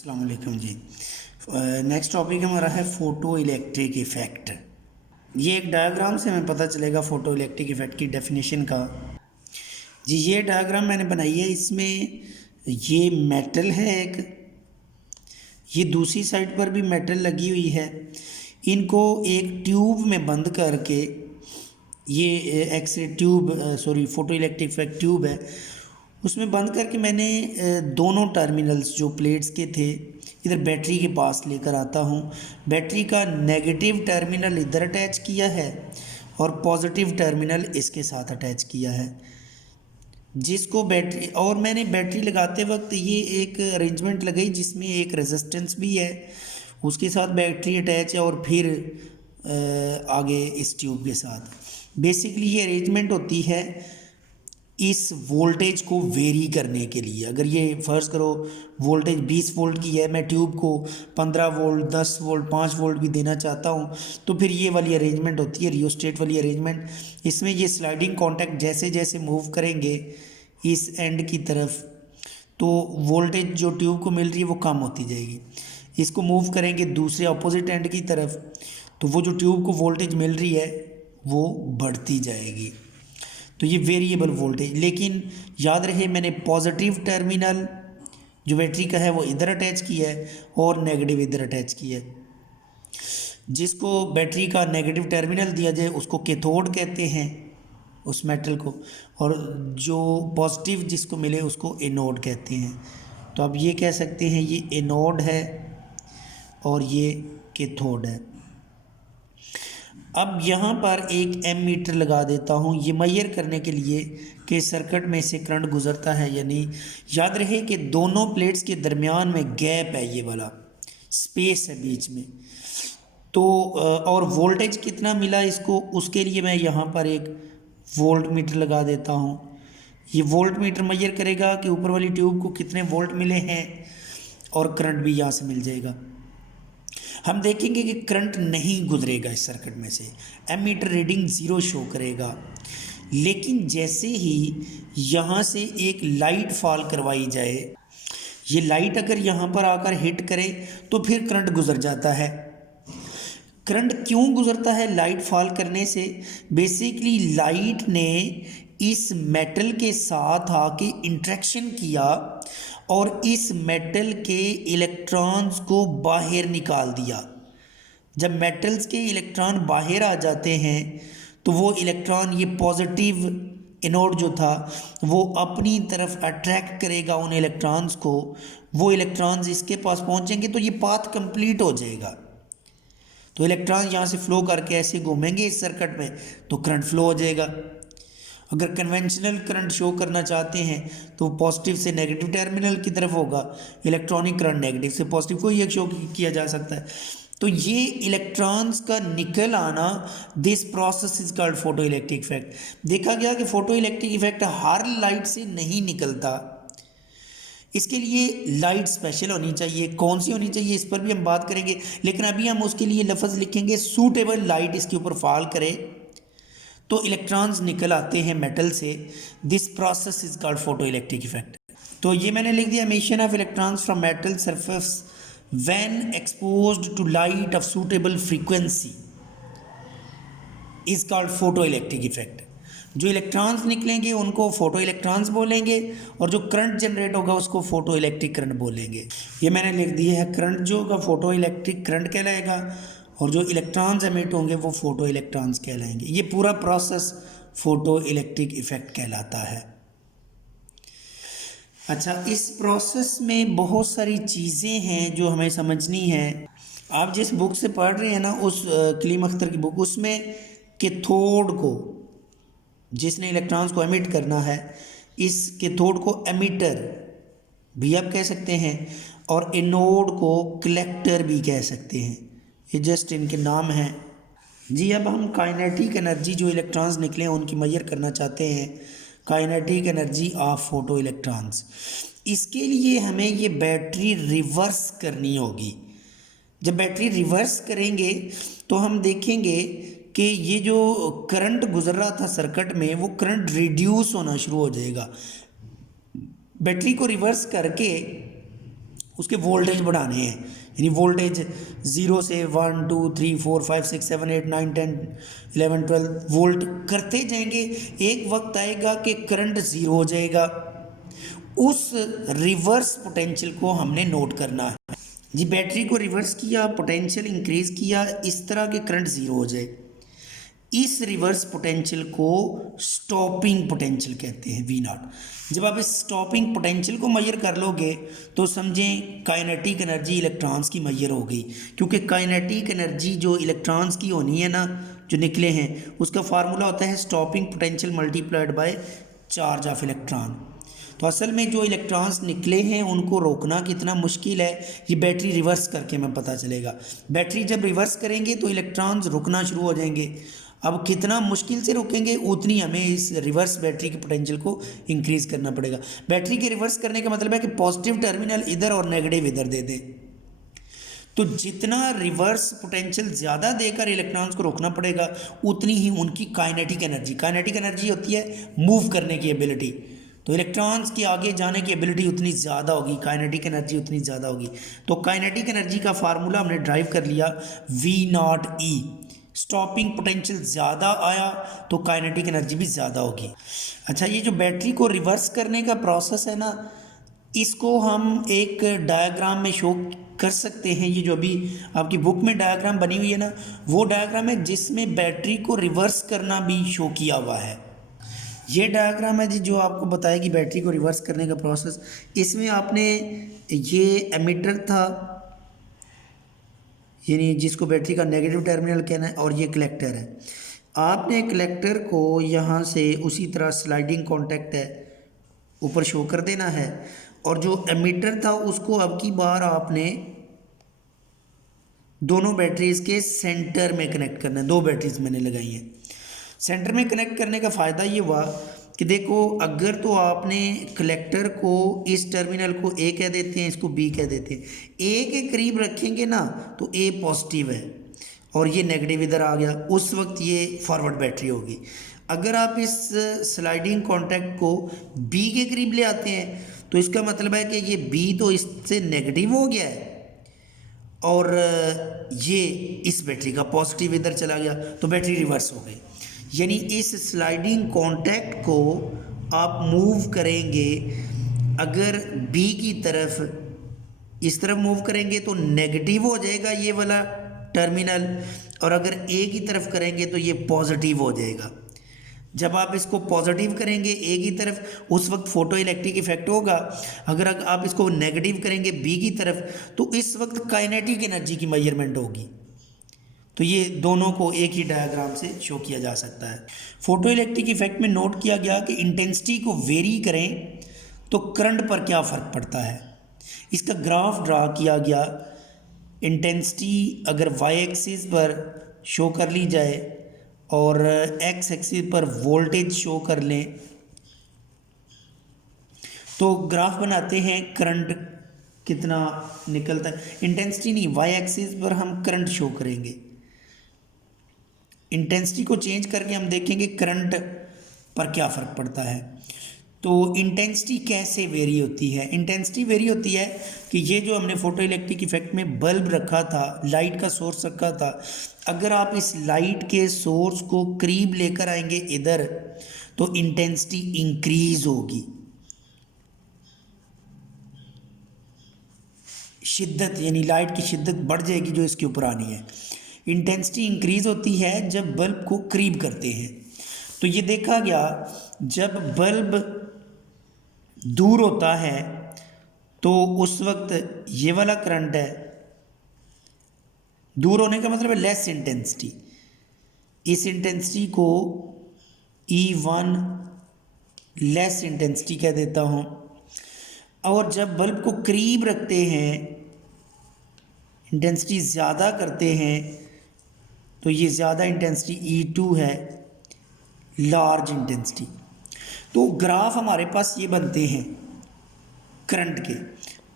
अस्सलाम वालेकुम जी। Next topic हमारा है फ़ोटो इलेक्ट्रिक इफ़ेक्ट। ये एक डायग्राम से हमें पता चलेगा फ़ोटो इलेक्ट्रिक इफ़ेक्ट की डेफिनेशन का। जी ये डायग्राम मैंने बनाई है, इसमें ये मेटल है एक, ये दूसरी साइड पर भी मेटल लगी हुई है। इनको एक ट्यूब में बंद करके, ये x-ray tube sorry photo electric effect tube है, उसमें बंद करके मैंने दोनों टर्मिनल्स जो प्लेट्स के थे इधर बैटरी के पास लेकर आता हूँ। बैटरी का नेगेटिव टर्मिनल इधर अटैच किया है और पॉजिटिव टर्मिनल इसके साथ अटैच किया है, जिसको बैटरी, और मैंने बैटरी लगाते वक्त ये एक अरेंजमेंट लगाई जिसमें एक रेजिस्टेंस भी है, उसके साथ बैटरी अटैच है और फिर आगे इस ट्यूब के साथ। बेसिकली ये अरेंजमेंट होती है इस वोल्टेज को वेरी करने के लिए। अगर ये फ़र्ज़ करो वोल्टेज 20 वोल्ट की है, मैं ट्यूब को 15 वोल्ट 10 वोल्ट 5 वोल्ट भी देना चाहता हूँ, तो फिर ये वाली अरेंजमेंट होती है, रियोस्टेट वाली अरेंजमेंट। इसमें ये स्लाइडिंग कॉन्टैक्ट जैसे जैसे मूव करेंगे इस एंड की तरफ, तो वोल्टेज जो ट्यूब को मिल रही है वो कम होती जाएगी। इसको मूव करेंगे दूसरे अपोजिट एंड की तरफ, तो वो जो ट्यूब को वोल्टेज मिल रही है वो बढ़ती जाएगी। तो ये वेरिएबल वोल्टेज, लेकिन याद रहे मैंने पॉजिटिव टर्मिनल जो बैटरी का है वो इधर अटैच किया है और नेगेटिव इधर अटैच किया है। जिसको बैटरी का नेगेटिव टर्मिनल दिया जाए उसको कैथोड कहते हैं उस मेटल को, और जो पॉजिटिव जिसको मिले उसको एनोड कहते हैं। तो अब ये कह सकते हैं ये एनोड है और ये कैथोड है। अब यहाँ पर एक एमीटर लगा देता हूँ ये मेजर करने के लिए कि सर्किट में से करंट गुजरता है या नहीं। याद रहे कि दोनों प्लेट्स के दरमियान में गैप है, ये वाला स्पेस है बीच में, तो और वोल्टेज कितना मिला इसको, उसके लिए मैं यहाँ पर एक वोल्ट मीटर लगा देता हूँ। ये वोल्ट मीटर मेजर करेगा कि ऊपर वाली ट्यूब को कितने वोल्ट मिले हैं और करंट भी यहाँ से मिल जाएगा। हम देखेंगे कि करंट नहीं गुजरेगा इस सर्किट में से, एमीटर रीडिंग ज़ीरो शो करेगा। लेकिन जैसे ही यहाँ से एक लाइट फॉल करवाई जाए, ये लाइट अगर यहाँ पर आकर हिट करे तो फिर करंट गुजर जाता है। करंट क्यों गुजरता है लाइट फॉल करने से? बेसिकली लाइट ने इस मेटल के साथ आके इंटरेक्शन किया और इस मेटल के इलेक्ट्रॉन्स को बाहर निकाल दिया। जब मेटल्स के इलेक्ट्रॉन बाहर आ जाते हैं तो वो इलेक्ट्रॉन, ये पॉजिटिव एनोड जो था वो अपनी तरफ अट्रैक्ट करेगा उन इलेक्ट्रॉन्स को, वो इलेक्ट्रॉन्स इसके पास पहुंचेंगे तो ये पाथ कंप्लीट हो जाएगा। तो इलेक्ट्रॉन यहाँ से फ्लो करके ऐसे घूमेंगे इस सर्किट में तो करंट फ्लो हो जाएगा। अगर कन्वेंशनल करंट शो करना चाहते हैं तो पॉजिटिव से नेगेटिव टर्मिनल की तरफ होगा, इलेक्ट्रॉनिक करंट नेगेटिव से पॉजिटिव को ही शो किया जा सकता है। तो ये इलेक्ट्रॉन्स का निकल आना, this process is called photo electric effect. देखा गया कि फोटो इलेक्ट्रिक इफेक्ट हर लाइट से नहीं निकलता, इसके लिए लाइट स्पेशल होनी चाहिए। कौन सी होनी चाहिए इस पर भी हम बात करेंगे, लेकिन अभी हम उसके लिए लफ्ज़ लिखेंगे सूटेबल लाइट इसके ऊपर फॉल करे तो इलेक्ट्रॉन्स निकल आते हैं मेटल से। This process is called photo electric effect. तो ये मैंने लिख दिया, emission of electrons from metal surface when exposed to light of suitable frequency is called photo electric effect. जो इलेक्ट्रॉन्स निकलेंगे उनको फोटो इलेक्ट्रॉन्स बोलेंगे और जो करंट जनरेट होगा उसको फोटो इलेक्ट्रिक करंट बोलेंगे। ये मैंने लिख दिया है, करंट जो होगा फोटो इलेक्ट्रिक करंट कहलाएगा और जो इलेक्ट्रॉन्स एमिट होंगे वो फोटो इलेक्ट्रॉन्स कहलाएंगे। ये पूरा प्रोसेस फोटो इलेक्ट्रिक इफेक्ट कहलाता है। अच्छा, इस प्रोसेस में बहुत सारी चीज़ें हैं जो हमें समझनी है। आप जिस बुक से पढ़ रहे हैं ना, उस कलीम अख्तर की बुक, उसमें कैथोड को, जिसने इलेक्ट्रॉन्स को एमिट करना है, इस कैथोड को एमिटर भी आप कह सकते हैं और एनोड को कलेक्टर भी कह सकते हैं। ये जस्ट इनके नाम हैं जी। अब हम काइनेटिक एनर्जी जो इलेक्ट्रॉन्स निकले हैं उनकी मेजर करना चाहते हैं, kinetic energy of photo electrons. इसके लिए हमें ये बैटरी रिवर्स करनी होगी। जब बैटरी रिवर्स करेंगे तो हम देखेंगे कि ये जो करंट गुजर रहा था सर्किट में वो करंट रिड्यूस होना शुरू हो जाएगा। बैटरी को रिवर्स करके उसके वोल्टेज बढ़ाने हैं, यानी वोल्टेज 0 से 1 2 3 4 5 6 7 8 9 10 11 12 वोल्ट करते जाएंगे। एक वक्त आएगा कि करंट ज़ीरो हो जाएगा। उस रिवर्स पोटेंशियल को हमने नोट करना है जी। बैटरी को रिवर्स किया, पोटेंशियल इंक्रीज़ किया, इस तरह के करंट ज़ीरो हो जाए। इस रिवर्स पोटेंशियल को स्टॉपिंग पोटेंशियल कहते हैं, वी नॉट। जब आप इस स्टॉपिंग पोटेंशियल को मैयर कर लोगे तो समझें काइनेटिक एनर्जी इलेक्ट्रॉन्स की मैयर हो गई, क्योंकि काइनेटिक एनर्जी जो इलेक्ट्रॉन्स की होनी है ना, जो निकले हैं, उसका फार्मूला होता है stopping potential multiplied by charge of electron. तो असल में जो इलेक्ट्रॉन्स निकले हैं उनको रोकना कितना मुश्किल है, ये बैटरी रिवर्स करके हमें पता चलेगा। बैटरी जब रिवर्स करेंगे तो इलेक्ट्रॉन्स रुकना शुरू हो जाएंगे। अब कितना मुश्किल से रोकेंगे, उतनी हमें इस रिवर्स बैटरी के पोटेंशियल को इंक्रीज़ करना पड़ेगा। बैटरी के रिवर्स करने का मतलब है कि पॉजिटिव टर्मिनल इधर और नेगेटिव इधर दे दें। तो जितना रिवर्स पोटेंशियल ज़्यादा देकर इलेक्ट्रॉन्स को रोकना पड़ेगा, उतनी ही उनकी काइनेटिक एनर्जी होती है मूव करने की एबिलिटी। तो इलेक्ट्रॉन्स की आगे जाने की एबिलिटी उतनी ज़्यादा होगी, काइनेटिक एनर्जी उतनी ज़्यादा होगी। तो काइनेटिक एनर्जी का फार्मूला हमने ड्राइव कर लिया V not E। Stopping potential ज़्यादा आया तो काइनेटिक एनर्जी भी ज़्यादा होगी। अच्छा, ये जो बैटरी को रिवर्स करने का प्रोसेस है ना, इसको हम एक डायग्राम में शो कर सकते हैं। ये जो अभी आपकी बुक में डायग्राम बनी हुई है ना, वो डायग्राम है जिसमें बैटरी को रिवर्स करना भी शो किया हुआ है। ये डायग्राम है जी जो आपको बताएगी बैटरी को रिवर्स करने का प्रोसेस। इसमें आपने ये एमिटर था, यानी जिसको बैटरी का नेगेटिव टर्मिनल कहना है, और ये कलेक्टर है। आपने कलेक्टर को यहाँ से उसी तरह स्लाइडिंग कॉन्टैक्ट है ऊपर शो कर देना है, और जो एमिटर था उसको अब की बार आपने दोनों बैटरीज़ के सेंटर में कनेक्ट करना है। दो बैटरीज मैंने लगाई हैं। सेंटर में कनेक्ट करने का फ़ायदा ये हुआ कि देखो, अगर तो आपने कलेक्टर को इस टर्मिनल को ए कह देते हैं, इसको बी कह देते हैं, ए के करीब रखेंगे ना तो ए पॉजिटिव है और ये नेगेटिव इधर आ गया, उस वक्त ये फॉरवर्ड बैटरी होगी। अगर आप इस स्लाइडिंग कॉन्टैक्ट को बी के करीब ले आते हैं तो इसका मतलब है कि ये बी तो इससे नेगेटिव हो गया है और ये इस बैटरी का पॉजिटिव इधर चला गया, तो बैटरी रिवर्स हो गई। यानी इस स्लाइडिंग कॉन्टैक्ट को आप मूव करेंगे, अगर बी की तरफ इस तरफ मूव करेंगे तो नेगेटिव हो जाएगा ये वाला टर्मिनल, और अगर ए की तरफ करेंगे तो ये पॉजिटिव हो जाएगा। जब आप इसको पॉजिटिव करेंगे ए की तरफ, उस वक्त फोटो इलेक्ट्रिक इफेक्ट होगा। अगर आप इसको नेगेटिव करेंगे बी की तरफ तो इस वक्त काइनेटिक एनर्जी की मेजरमेंट होगी। तो ये दोनों को एक ही डायग्राम से शो किया जा सकता है। फोटो इलेक्ट्रिक इफेक्ट में नोट किया गया कि इंटेंसिटी को वेरी करें तो करंट पर क्या फ़र्क पड़ता है। इसका ग्राफ ड्रा किया गया। इंटेंसिटी अगर वाई एक्सिस पर शो कर ली जाए और एक्स एक्सिस पर वोल्टेज शो कर लें तो ग्राफ बनाते हैं करंट कितना निकलता है। इंटेंसिटी नहीं, वाई एक्सिस पर हम करंट शो करेंगे। इंटेंसिटी को चेंज करके हम देखेंगे करंट पर क्या फ़र्क पड़ता है। तो इंटेंसिटी कैसे वेरी होती है? इंटेंसिटी वेरी होती है कि ये जो हमने फोटो इलेक्ट्रिक इफेक्ट में बल्ब रखा था, लाइट का सोर्स रखा था, अगर आप इस लाइट के सोर्स को करीब लेकर आएंगे इधर तो इंटेंसिटी इंक्रीज होगी, शिद्दत यानी लाइट की शिद्दत बढ़ जाएगी जो इसके ऊपर आनी है। इंटेंसिटी इंक्रीज होती है जब बल्ब को करीब करते हैं। तो ये देखा गया जब बल्ब दूर होता है तो उस वक्त ये वाला करंट है, दूर होने का मतलब है लेस इंटेंसिटी। इस इंटेंसिटी को E1 लेस इंटेंसिटी कह देता हूँ। और जब बल्ब को करीब रखते हैं, इंटेंसिटी ज़्यादा करते हैं, तो ये ज़्यादा इंटेंसिटी E2 है, लार्ज इंटेंसिटी। तो ग्राफ हमारे पास ये बनते हैं करंट के।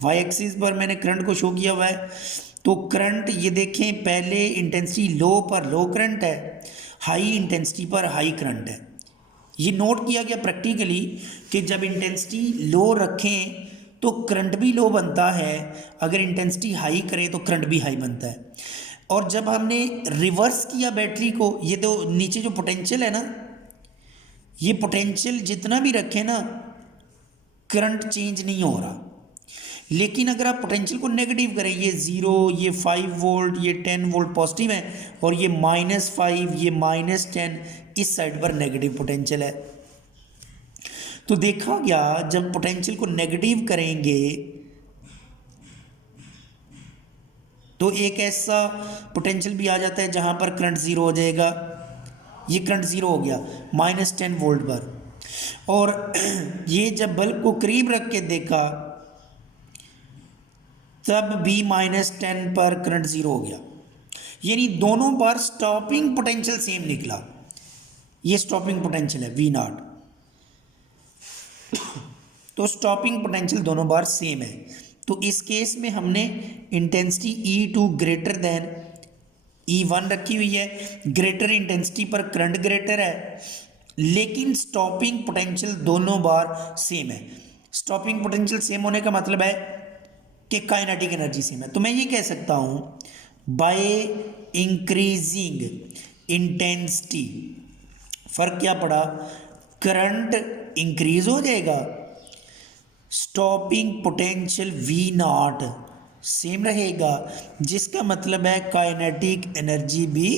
वाई एक्सिस पर मैंने करंट को शो किया हुआ है। तो करंट ये देखें, पहले इंटेंसिटी लो पर लो करंट है, हाई इंटेंसिटी पर हाई करंट है। ये नोट किया गया प्रैक्टिकली कि जब इंटेंसिटी लो रखें तो करंट भी लो बनता है, अगर इंटेंसिटी हाई करें तो करंट भी हाई बनता है। और जब हमने रिवर्स किया बैटरी को, ये तो नीचे जो पोटेंशियल है ना, ये पोटेंशियल जितना भी रखें ना करंट चेंज नहीं हो रहा। लेकिन अगर आप पोटेंशियल को नेगेटिव करें, ये 0, ये 5 वोल्ट, ये 10 वोल्ट पॉजिटिव है, और ये -5, ये -10, इस साइड पर नेगेटिव पोटेंशियल है। तो देखा गया जब पोटेंशियल को नेगेटिव करेंगे तो एक ऐसा पोटेंशियल भी आ जाता है जहां पर करंट ज़ीरो हो जाएगा। ये करंट ज़ीरो हो गया -10 वोल्ट पर। और ये जब बल्ब को करीब रख के देखा तब भी -10 पर करंट ज़ीरो हो गया, यानी दोनों बार स्टॉपिंग पोटेंशियल सेम निकला। ये स्टॉपिंग पोटेंशियल है V0, तो स्टॉपिंग पोटेंशियल दोनों बार सेम है। तो इस केस में हमने intensity E2 greater than E1 रखी हुई है। ग्रेटर इंटेंसिटी पर करंट ग्रेटर है, लेकिन स्टॉपिंग पोटेंशियल दोनों बार सेम है। स्टॉपिंग पोटेंशियल सेम होने का मतलब है कि काइनेटिक एनर्जी सेम है। तो मैं ये कह सकता हूं बाय इंक्रीजिंग इंटेंसिटी, फर्क क्या पड़ा, करंट इंक्रीज हो जाएगा, स्टॉपिंग पोटेंशियल V0 सेम रहेगा, जिसका मतलब है काइनेटिक एनर्जी भी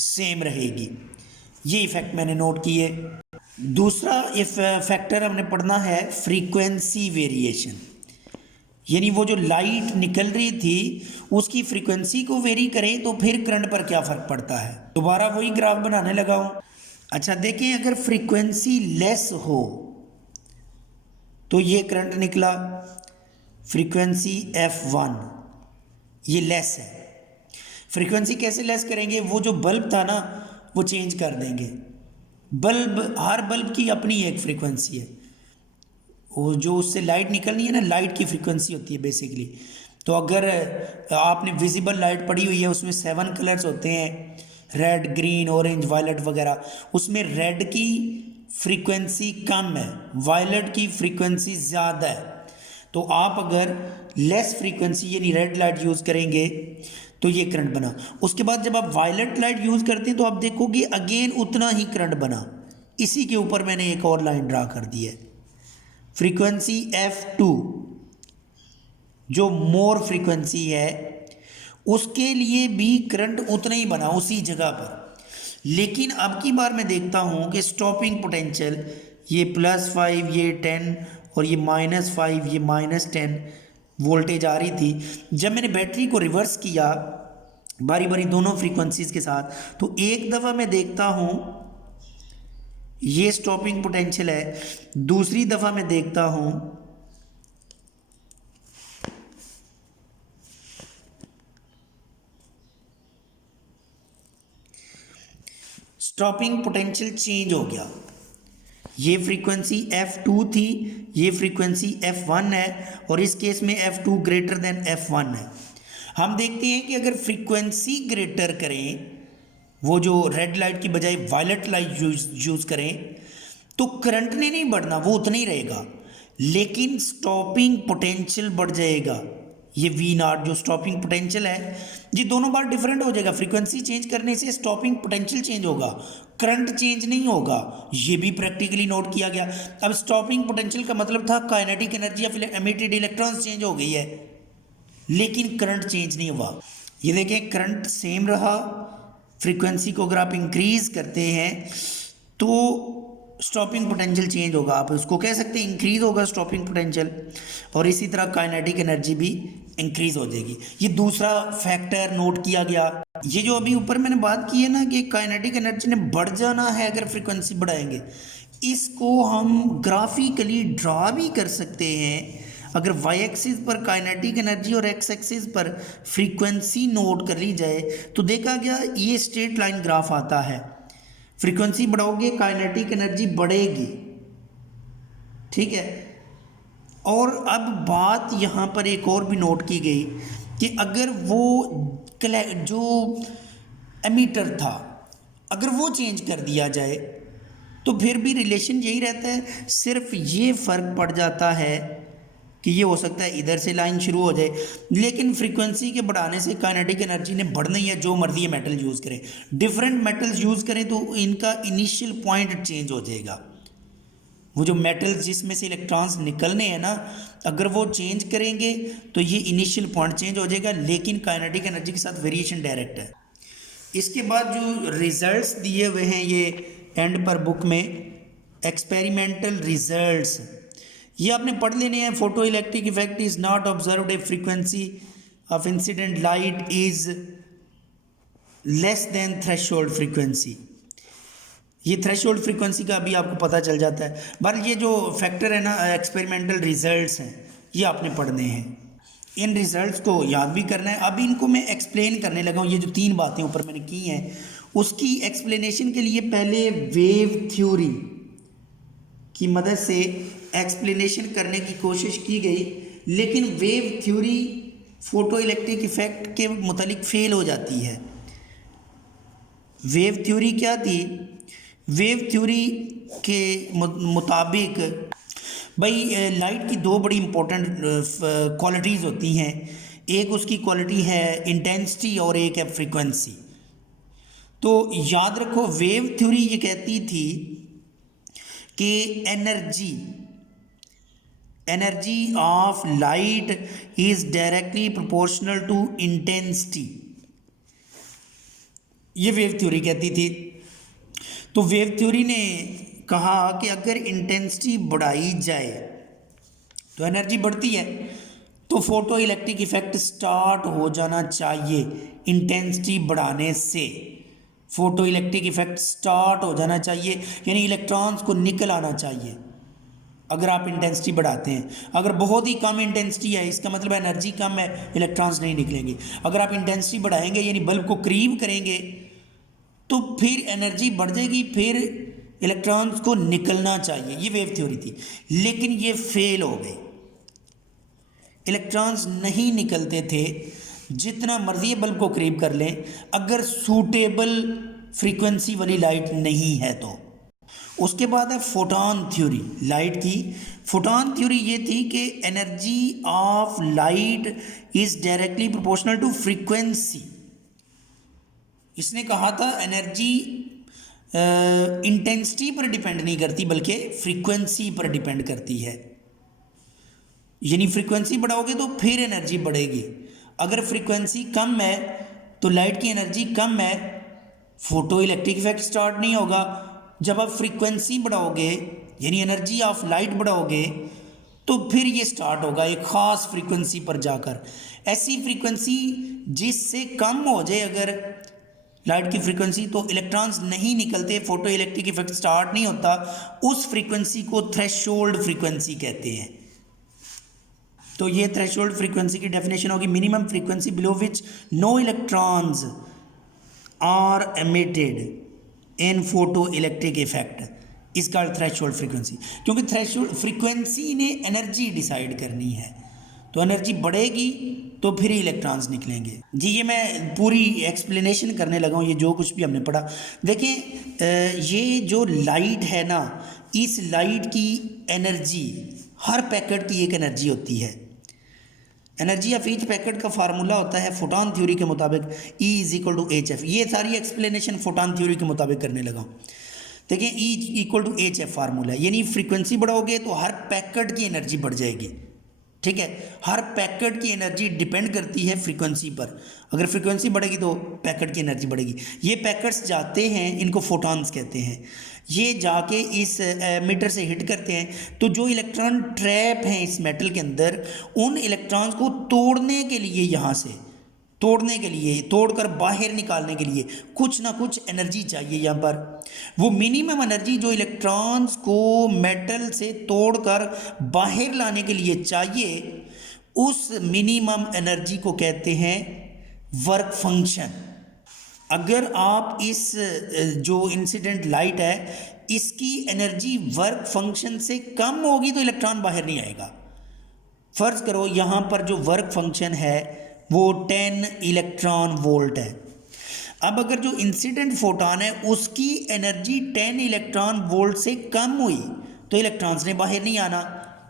सेम रहेगी। ये इफेक्ट मैंने नोट किए। दूसरा फैक्टर हमने पढ़ना है फ्रीक्वेंसी वेरिएशन, यानी वो जो लाइट निकल रही थी उसकी फ्रीक्वेंसी को वेरी करें तो फिर करंट पर क्या फ़र्क पड़ता है। दोबारा वही ग्राफ बनाने लगा हूँ। अच्छा देखें, अगर फ्रीक्वेंसी लेस हो तो ये करंट निकला, फ्रीक्वेंसी F1 ये लेस है। फ्रीक्वेंसी कैसे लेस करेंगे, वो जो बल्ब था ना वो चेंज कर देंगे। बल्ब, हर बल्ब की अपनी एक फ्रीक्वेंसी है, वो जो उससे लाइट निकलनी है ना, लाइट की फ्रीक्वेंसी होती है बेसिकली। तो अगर आपने विजिबल लाइट पड़ी हुई है, उसमें 7 कलर्स होते हैं, रेड, ग्रीन, ऑरेंज, वायलेट वगैरह, उसमें रेड की फ्रीक्वेंसी कम है, वायलेट की फ्रीक्वेंसी ज़्यादा है। तो आप अगर लेस फ्रीक्वेंसी यानी रेड लाइट यूज़ करेंगे तो ये करंट बना। उसके बाद जब आप वायलेट लाइट यूज़ करते हैं तो आप देखोगे अगेन उतना ही करंट बना। इसी के ऊपर मैंने एक और लाइन ड्रा कर दी है। फ्रीक्वेंसी F2 जो मोर फ्रीक्वेंसी है उसके लिए भी करंट उतना ही बना उसी जगह पर। लेकिन अब की बार मैं देखता हूं कि स्टॉपिंग पोटेंशियल ये +5, ये 10 और ये -5, ये -10 वोल्टेज आ रही थी। जब मैंने बैटरी को रिवर्स किया बारी बारी दोनों फ्रीक्वेंसीज के साथ, तो एक दफ़ा मैं देखता हूं ये स्टॉपिंग पोटेंशियल है, दूसरी दफ़ा मैं देखता हूं स्टॉपिंग पोटेंशियल चेंज हो गया। ये फ्रीक्वेंसी F2 थी, ये फ्रीक्वेंसी F1 है, और इस केस में F2 ग्रेटर देन F1 है। हम देखते हैं कि अगर फ्रीक्वेंसी ग्रेटर करें, वो जो रेड लाइट की बजाय वायलेट लाइट यूज़ करें, तो करंट ने नहीं बढ़ना, वो उतना ही रहेगा, लेकिन स्टॉपिंग पोटेंशियल बढ़ जाएगा। ये V0 जो स्टॉपिंग पोटेंशियल है, ये दोनों बार डिफरेंट हो जाएगा। फ्रीक्वेंसी चेंज करने से स्टॉपिंग पोटेंशियल चेंज होगा, करंट चेंज नहीं होगा। ये भी प्रैक्टिकली नोट किया गया। अब स्टॉपिंग पोटेंशियल का मतलब था kinetic energy of emitted electrons change हो गई है, लेकिन करंट चेंज नहीं हुआ। ये देखें, करंट सेम रहा। फ्रीक्वेंसी को अगर आप इंक्रीज करते हैं तो स्टॉपिंग पोटेंशियल चेंज होगा, आप उसको कह सकते हैं इंक्रीज होगा स्टॉपिंग पोटेंशियल, और इसी तरह काइनेटिक एनर्जी भी इंक्रीज हो जाएगी। ये दूसरा फैक्टर नोट किया गया। ये जो अभी ऊपर मैंने बात की है ना कि काइनेटिक एनर्जी ने बढ़ जाना है अगर फ्रीक्वेंसी बढ़ाएंगे, इसको हम ग्राफिकली ड्रा भी कर सकते हैं। अगर वाई एक्सिस पर काइनेटिक एनर्जी और एक्स एक्सिस पर फ्रीक्वेंसी नोट कर ली जाए तो देखा गया ये स्ट्रेट लाइन ग्राफ आता है। फ्रीक्वेंसी बढ़ाओगे काइनेटिक एनर्जी बढ़ेगी, ठीक है। और अब बात यहाँ पर एक और भी नोट की गई कि अगर वो जो एमीटर था अगर वो चेंज कर दिया जाए तो फिर भी रिलेशन यही रहता है, सिर्फ ये फ़र्क पड़ जाता है कि ये हो सकता है इधर से लाइन शुरू हो जाए, लेकिन फ्रीक्वेंसी के बढ़ाने से काइनेटिक एनर्जी ने बढ़ना ही है, जो मर्जी ये मेटल यूज़ करें। डिफरेंट मेटल्स यूज़ करें तो इनका इनिशियल पॉइंट चेंज हो जाएगा। वो जो मेटल्स जिसमें से इलेक्ट्रॉन्स निकलने हैं ना, अगर वो चेंज करेंगे तो ये इनिशियल पॉइंट चेंज हो जाएगा, लेकिन काइनेटिक एनर्जी के साथ वेरिएशन डायरेक्ट है। इसके बाद जो रिजल्ट्स दिए हुए हैं ये एंड पर बुक में, एक्सपेरिमेंटल रिजल्ट्स ये आपने पढ़ लेने हैं। Photo electric effect is not observed if frequency of incident light is less than threshold frequency. ये थ्रेशोल्ड फ्रीक्वेंसी का भी आपको पता चल जाता है। बहरहाल ये जो फैक्टर है ना, एक्सपेरिमेंटल रिजल्ट्स हैं, ये आपने पढ़ने हैं। इन रिजल्ट्स को याद भी करना है। अभी इनको मैं एक्सप्लेन करने लगा हूँ। ये जो 3 बातें ऊपर मैंने की हैं उसकी एक्सप्लेनेशन के लिए पहले वेव थ्योरी की मदद से एक्सप्लेनेशन करने की कोशिश की गई, लेकिन wave theory photo electric effect के मुतालिक फेल हो जाती है। वेव थ्योरी क्या थी? वेव थ्योरी के मुताबिक भाई लाइट की 2 बड़ी इंपॉर्टेंट क्वालिटीज़ होती हैं। एक उसकी क्वालिटी है इंटेंसिटी और एक है फ्रीक्वेंसी। तो याद रखो, वेव थ्योरी ये कहती थी कि energy of light is directly proportional to intensity, ये वेव थ्योरी कहती थी। तो वेव थ्योरी ने कहा कि अगर इंटेंसिटी बढ़ाई जाए तो एनर्जी बढ़ती है, तो फोटो इलेक्ट्रिक इफेक्ट स्टार्ट हो जाना चाहिए। इंटेंसिटी बढ़ाने से फोटो इलेक्ट्रिक इफेक्ट स्टार्ट हो जाना चाहिए, यानी इलेक्ट्रॉन्स को निकल आना चाहिए। अगर आप इंटेंसिटी बढ़ाते हैं, अगर बहुत ही कम इंटेंसिटी है इसका मतलब एनर्जी कम है, इलेक्ट्रॉन्स नहीं निकलेंगे। अगर आप इंटेंसिटी बढ़ाएंगे यानी बल्ब को करीब करेंगे तो फिर एनर्जी बढ़ जाएगी, फिर इलेक्ट्रॉन्स को निकलना चाहिए। ये वेव थ्योरी थी, लेकिन ये फेल हो गई। इलेक्ट्रॉन्स नहीं निकलते थे, जितना मर्जी बल्ब को करीब कर लें, अगर सूटेबल फ्रीक्वेंसी वाली लाइट नहीं है तो। उसके बाद है फोटॉन थ्योरी लाइट की। फोटॉन थ्योरी ये थी कि energy of light is directly proportional to frequency. इसने कहा था एनर्जी इंटेंसिटी पर डिपेंड नहीं करती बल्कि फ्रीक्वेंसी पर डिपेंड करती है। यानी फ्रीक्वेंसी बढ़ाओगे तो फिर एनर्जी बढ़ेगी। अगर फ्रीक्वेंसी कम है तो लाइट की एनर्जी कम है, फोटो इलेक्ट्रिक इफेक्ट स्टार्ट नहीं होगा। जब आप फ्रीक्वेंसी बढ़ाओगे यानी एनर्जी ऑफ लाइट बढ़ाओगे तो फिर ये स्टार्ट होगा एक ख़ास फ्रीक्वेंसी पर जाकर। ऐसी फ्रीक्वेंसी जिससे कम हो जाए अगर लाइट की फ्रीक्वेंसी, तो इलेक्ट्रॉन्स नहीं निकलते, फोटो इलेक्ट्रिक इफेक्ट स्टार्ट नहीं होता। उस फ्रीक्वेंसी को थ्रेशोल्ड फ्रीक्वेंसी कहते हैं। तो ये थ्रेशोल्ड फ्रीक्वेंसी की डेफिनेशन होगी minimum frequency below which no electrons are emitted in photo electric effect इसका थ्रेशोल्ड फ्रीक्वेंसी। क्योंकि थ्रेशोल्ड फ्रीक्वेंसी ने एनर्जी डिसाइड करनी है, तो एनर्जी बढ़ेगी तो फिर ही इलेक्ट्रॉन्स निकलेंगे। जी ये मैं पूरी एक्सप्लेनेशन करने लगा हूँ, ये जो कुछ भी हमने पढ़ा। देखिए ये जो लाइट है ना, इस लाइट की एनर्जी, हर पैकेट की एक एनर्जी होती है। एनर्जी ऑफ ईच पैकेट का फार्मूला होता है फोटॉन थ्योरी के मुताबिक E is equal to H F. ये सारी एक्सप्लेनेशन फोटॉन थ्योरी के मुताबिक करने लगा हूँ। देखिए E equal to H F formula है, यानी फ्रीक्वेंसी बढ़ाओगे तो हर पैकेट की एनर्जी बढ़ जाएगी। ठीक है, हर पैकेट की एनर्जी डिपेंड करती है फ्रीक्वेंसी पर। अगर फ्रीक्वेंसी बढ़ेगी तो पैकेट की एनर्जी बढ़ेगी। ये पैकेट्स जाते हैं, इनको फोटॉन्स कहते हैं। ये जाके इस मीटर से हिट करते हैं, तो जो इलेक्ट्रॉन ट्रैप हैं इस मेटल के अंदर, उन इलेक्ट्रॉन्स को तोड़ने के लिए, यहाँ से तोड़ने के लिए, तोड़कर बाहर निकालने के लिए कुछ ना कुछ एनर्जी चाहिए। यहाँ पर वो मिनिमम एनर्जी जो इलेक्ट्रॉन्स को मेटल से तोड़कर बाहर लाने के लिए चाहिए, उस मिनिमम एनर्जी को कहते हैं वर्क फंक्शन। अगर आप इस जो इंसिडेंट लाइट है इसकी एनर्जी वर्क फंक्शन से कम होगी तो इलेक्ट्रॉन बाहर नहीं आएगा। फर्ज करो यहाँ पर जो वर्क फंक्शन है वो 10 इलेक्ट्रॉन वोल्ट है। अब अगर जो इंसिडेंट फोटॉन है उसकी एनर्जी 10 इलेक्ट्रॉन वोल्ट से कम हुई तो इलेक्ट्रॉन्स ने बाहर नहीं आना,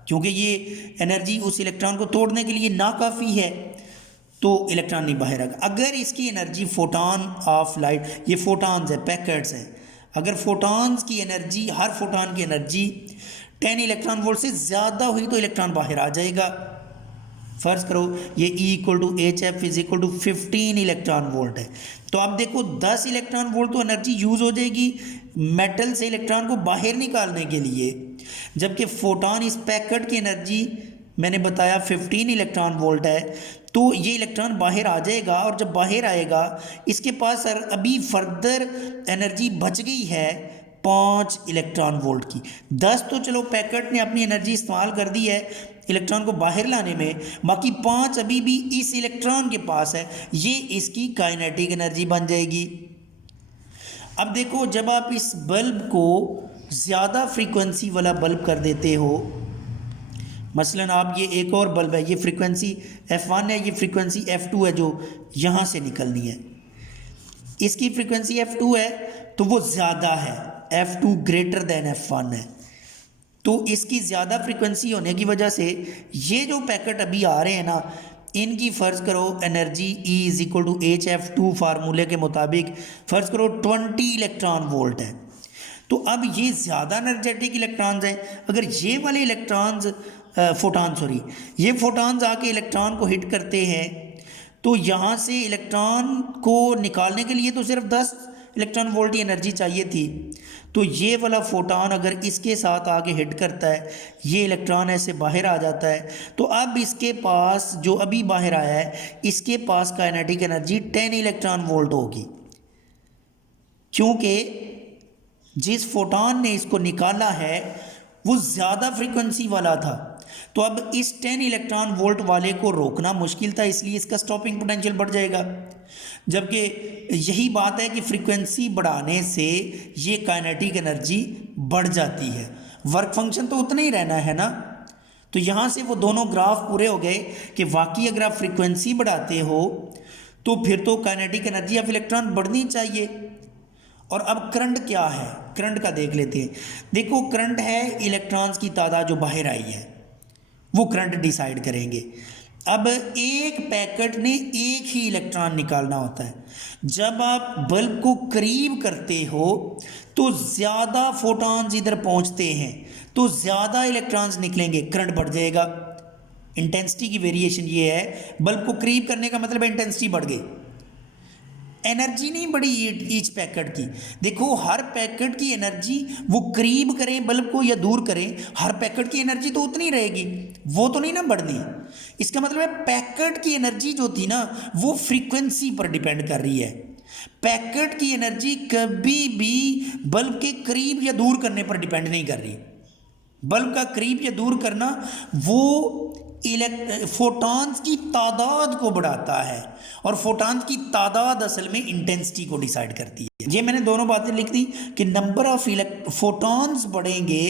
क्योंकि ये एनर्जी उस इलेक्ट्रॉन को तोड़ने के लिए नाकाफ़ी है, तो इलेक्ट्रॉन नहीं बाहर आएगा। अगर इसकी एनर्जी फोटॉन ऑफ लाइट, ये फोटॉन्स है, पैकेट्स है, अगर फोटॉन्स की एनर्जी, हर फोटॉन की एनर्जी 10 इलेक्ट्रॉन वोल्ट से ज़्यादा हुई तो इलेक्ट्रॉन बाहर आ जाएगा। फर्ज करो ये E equal to H F is equal to 15 electron volt है, तो आप देखो 10 इलेक्ट्रॉन वोल्ट तो एनर्जी यूज़ हो जाएगी मेटल से इलेक्ट्रॉन को बाहर निकालने के लिए, जबकि फोटॉन इस पैकेट की एनर्जी मैंने बताया 15 इलेक्ट्रॉन वोल्ट है, तो ये इलेक्ट्रॉन बाहर आ जाएगा, और जब बाहर आएगा इसके पास अभी फर्दर एनर्जी बच गई है 5 इलेक्ट्रॉन वोल्ट की। 10 तो चलो पैकेट ने अपनी एनर्जी इस्तेमाल कर दी है इलेक्ट्रॉन को बाहर लाने में, बाकी 5 अभी भी इस इलेक्ट्रॉन के पास है, ये इसकी काइनेटिक एनर्जी बन जाएगी। अब देखो जब आप इस बल्ब को ज़्यादा फ्रीक्वेंसी वाला बल्ब कर देते हो, मसलन आप ये एक और बल्ब है, ये फ्रीक्वेंसी F1 है, ये फ्रीक्वेंसी F2 है जो यहाँ से निकलनी है, इसकी फ्रीक्वेंसी F2 है तो वो ज़्यादा है, F2 ग्रेटर देन F1 है, तो इसकी ज़्यादा फ्रीक्वेंसी होने की वजह से ये जो पैकेट अभी आ रहे हैं ना, इनकी फ़र्ज़ करो energy E is equal to H F टू फार्मूले के मुताबिक फ़र्ज़ करो 20 इलेक्ट्रॉन वोल्ट है। तो अब ये ज़्यादा एनर्जेटिक इलेक्ट्रॉन्स हैं, अगर ये वाले इलेक्ट्रॉन्स ये फोटॉन्स आके इलेक्ट्रॉन को हिट करते हैं, तो यहाँ से इलेक्ट्रॉन को निकालने के लिए तो सिर्फ 10 इलेक्ट्रॉन वोल्ट की एनर्जी चाहिए थी, तो ये वाला फोटॉन अगर इसके साथ आके हिट करता है, ये इलेक्ट्रॉन ऐसे बाहर आ जाता है, तो अब इसके पास जो अभी बाहर आया है, इसके पास काइनेटिक एनर्जी 10 इलेक्ट्रॉन वोल्ट होगी, क्योंकि जिस फोटॉन ने इसको निकाला है वो ज़्यादा फ्रीक्वेंसी वाला था, तो अब इस 10 इलेक्ट्रॉन वोल्ट वाले को रोकना मुश्किल था, इसलिए इसका स्टॉपिंग पोटेंशियल बढ़ जाएगा। जबकि यही बात है कि फ्रीक्वेंसी बढ़ाने से ये काइनेटिक एनर्जी बढ़ जाती है, वर्क फंक्शन तो उतना ही रहना है ना। तो यहाँ से वो दोनों ग्राफ पूरे हो गए कि वाकई अगर आप फ्रीक्वेंसी बढ़ाते हो तो फिर तो काइनेटिक एनर्जी ऑफ इलेक्ट्रॉन बढ़नी चाहिए। और अब करंट क्या है, करंट का देख लेते हैं। देखो करंट है इलेक्ट्रॉन्स की तादाद जो बाहर आई है, वो करंट डिसाइड करेंगे। अब एक पैकेट ने एक ही इलेक्ट्रॉन निकालना होता है, जब आप बल्ब को करीब करते हो तो ज़्यादा फोटॉन्स इधर पहुंचते हैं, तो ज़्यादा इलेक्ट्रॉन्स निकलेंगे, करंट बढ़ जाएगा। इंटेंसिटी की वेरिएशन ये है, बल्ब को करीब करने का मतलब इंटेंसिटी बढ़ गई, एनर्जी नहीं बढ़ी ईच पैकेट की। देखो हर पैकेट की एनर्जी, वो करीब करें बल्ब को या दूर करें, हर पैकेट की एनर्जी तो उतनी रहेगी, वो तो नहीं ना बढ़नी। इसका मतलब है पैकेट की एनर्जी जो थी ना, वो फ्रीक्वेंसी पर डिपेंड कर रही है। पैकेट की एनर्जी कभी भी बल्ब के करीब या दूर करने पर डिपेंड नहीं कर रही। बल्ब का करीब या दूर करना वो फोटॉन्स की तादाद को बढ़ाता है, और फोटॉन्स की तादाद असल में इंटेंसिटी को डिसाइड करती है। ये मैंने दोनों बातें लिख दी कि नंबर ऑफ फोटॉन्स बढ़ेंगे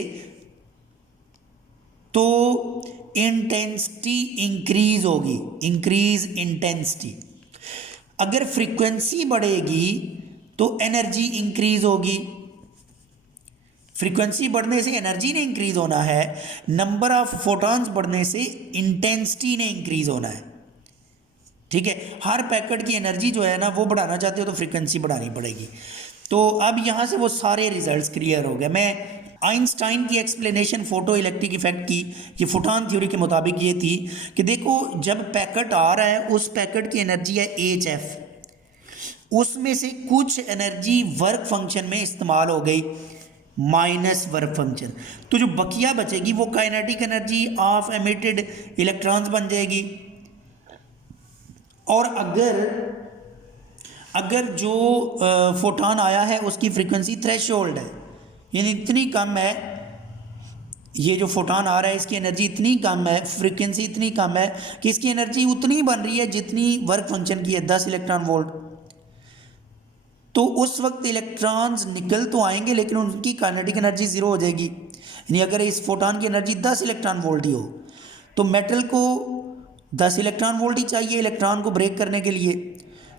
तो इंटेंसिटी इंक्रीज होगी, इंक्रीज इंटेंसिटी। अगर फ्रीक्वेंसी बढ़ेगी तो एनर्जी इंक्रीज होगी। फ्रीक्वेंसी बढ़ने से एनर्जी ने इंक्रीज होना है, नंबर ऑफ फोटॉन्स बढ़ने से इंटेंसिटी ने इंक्रीज होना है। ठीक है, हर पैकेट की एनर्जी जो है ना वो बढ़ाना चाहते हो तो फ्रीक्वेंसी बढ़ानी पड़ेगी। तो अब यहाँ से वो सारे रिजल्ट्स क्लियर हो गए। मैं आइंस्टाइन की एक्सप्लेनेशन फोटो इलेक्ट्रिक इफेक्ट की, ये फोटॉन थ्योरी के मुताबिक ये थी कि देखो जब पैकेट आ रहा है, उस पैकेट की एनर्जी है HF, उसमें से कुछ एनर्जी वर्क फंक्शन में इस्तेमाल हो गई माइनस वर्क फंक्शन, तो जो बकिया बचेगी वो kinetic energy of emitted electrons बन जाएगी। और अगर जो फोटॉन आया है उसकी फ्रीक्वेंसी थ्रेशोल्ड है, यानी इतनी कम है, ये जो फोटॉन आ रहा है इसकी एनर्जी इतनी कम है, फ्रीक्वेंसी इतनी कम है कि इसकी एनर्जी उतनी बन रही है जितनी वर्क फंक्शन की है, 10 इलेक्ट्रॉन वोल्ट। तो उस वक्त इलेक्ट्रॉन्स निकल तो आएंगे लेकिन उनकी काइनेटिक एनर्जी ज़ीरो हो जाएगी। यानी अगर इस फोटॉन की एनर्जी 10 इलेक्ट्रॉन वोल्ट ही हो तो मेटल को 10 इलेक्ट्रॉन वोल्ट ही चाहिए इलेक्ट्रॉन को ब्रेक करने के लिए,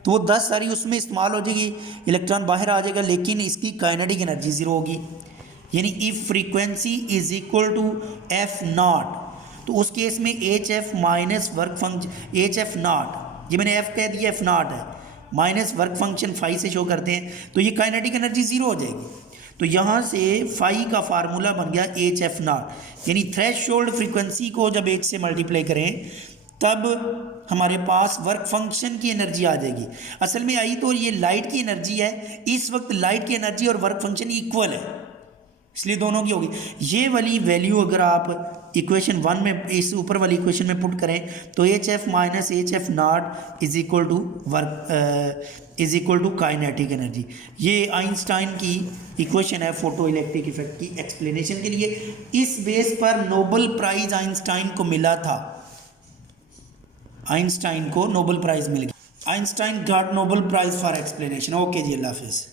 तो वो 10 सारी उसमें इस्तेमाल हो जाएगी, इलेक्ट्रॉन बाहर आ जाएगा, लेकिन इसकी काइनेटिक एनर्जी ज़ीरो होगी। यानी if frequency is equal to F0, तो उस केस में H F minus work function H F not, ये मैंने एफ कह दिया, एफ नॉट है, माइनस वर्क फंक्शन फाई से शो करते हैं, तो ये काइनेटिक एनर्जी ज़ीरो हो जाएगी। तो यहाँ से फाई का फार्मूला बन गया एच एफ नॉट, यानी थ्रेशोल्ड फ्रीक्वेंसी को जब एच से मल्टीप्लाई करें तब हमारे पास वर्क फंक्शन की एनर्जी आ जाएगी। असल में आई तो ये लाइट की एनर्जी है, इस वक्त लाइट की एनर्जी और वर्क फंक्शन इक्वल है, इसलिए दोनों की होगी। ये वाली वैल्यू अगर आप इक्वेशन 1 में, इस ऊपर वाली इक्वेशन में पुट करें तो H F minus H F not is equal to work is equal to kinetic energy. ये आइंस्टाइन की इक्वेशन है फोटो इलेक्ट्रिक इफेक्ट की एक्सप्लेनेशन के लिए। इस बेस पर नोबेल प्राइज आइंस्टाइन को मिला था, आइंस्टाइन को नोबेल प्राइज मिल गया। Einstein got Nobel prize for explanation. Okay जी, अल्लाह हाफिज़।